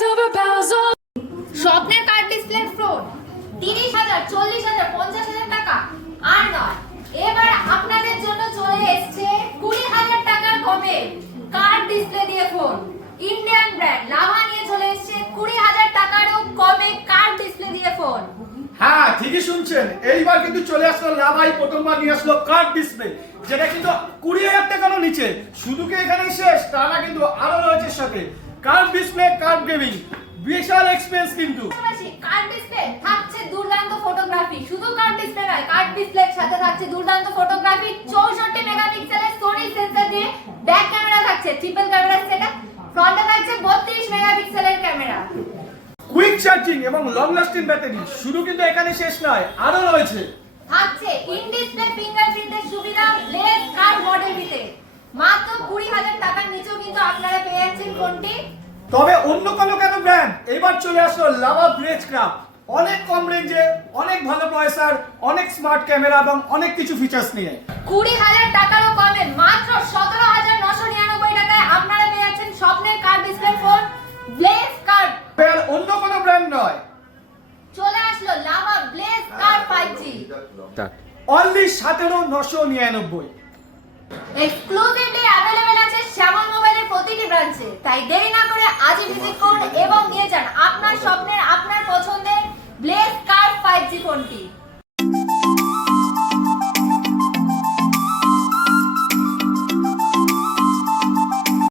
silver bells all স্বপ্নের card display phone 30,000, 40,000, 50,000 টাকা আর নয়। এবার আপনাদের জন্য চলে এসেছে 20,000 টাকার কমে কার্ড ডিসপ্লে দিয়ে ফোন। ইন্ডিয়ান ব্র্যান্ড লাভা নিয়ে চলে এসেছে 20,000 টাকারও কমে কার্ড ডিসপ্লে দিয়ে ফোন। হ্যাঁ ঠিকই শুনছেন, এইবার কিন্তু চলে আসলো লাভাই প্রথমবার নিয়ে আসলো কার্ড ডিসপ্লে, যেটা কিন্তু 20,000 টাকারও নিচে। শুধু কি এখানে শেষ তা না, কিন্তু আরো রয়েছে সাথে কার্ড ডিসপ্লে, কার্ড গেমিং, বিশাল এক্সপেন্স কিন্তু। কার্ড ডিসপ্লে থাকছে দুর্দান্ত ফটোগ্রাফি, শুধু কার্ড ডিসপ্লে নয়, কার্ড ডিসপ্লের সাথে থাকছে দুর্দান্ত ফটোগ্রাফি, 64 মেগাপিক্সেলের সোনি সেন্সর দিয়ে ব্যাক ক্যামেরা থাকছে, ট্রিপল ক্যামেরা সেটআপ, ফ্রন্টে থাকছে 32 মেগাপিক্সেলের ক্যামেরা, কুইক চার্জিং এবং লং লাস্টিং ব্যাটারি। শুধু কিন্তু এখানে শেষ নয়, আরো রয়েছে থাকছে ইন ডিসপ্লে ফিঙ্গারপ্রিন্টের সুবিধা, ব্লেজ কার্ড মডেল বিতে। মাত্র 20,000 টাকার নিচেও কিন্তু আপনারা পেয়ে যাচ্ছেন ফোনটি। তবে অন্য কোনো কেন ব্র্যান্ড, এবার চলে আসলো লাভা ব্লেজ ক্রাফট। অনেক কম রেঞ্জে, অনেক ভালো প্রসেসর, অনেক স্মার্ট ক্যামেরা এবং অনেক কিছু ফিচার্স নিয়ে 20,000 টাকারও কমে মাত্র 17,999 টাকায় আপনারা পেয়ে যাচ্ছেন স্বপ্নের card display phone Blaze card. আর অন্য কোনো ব্র্যান্ড নয়, চলে আসলো Lava Blaze card 5G only 17,999। Exclusively available আছে শ্যামল মোবাইলের প্রতিটি ব্রাঞ্চে। তাই দেরি না করে আজই ভিজিট করুন এবং নিয়ে যান আপনার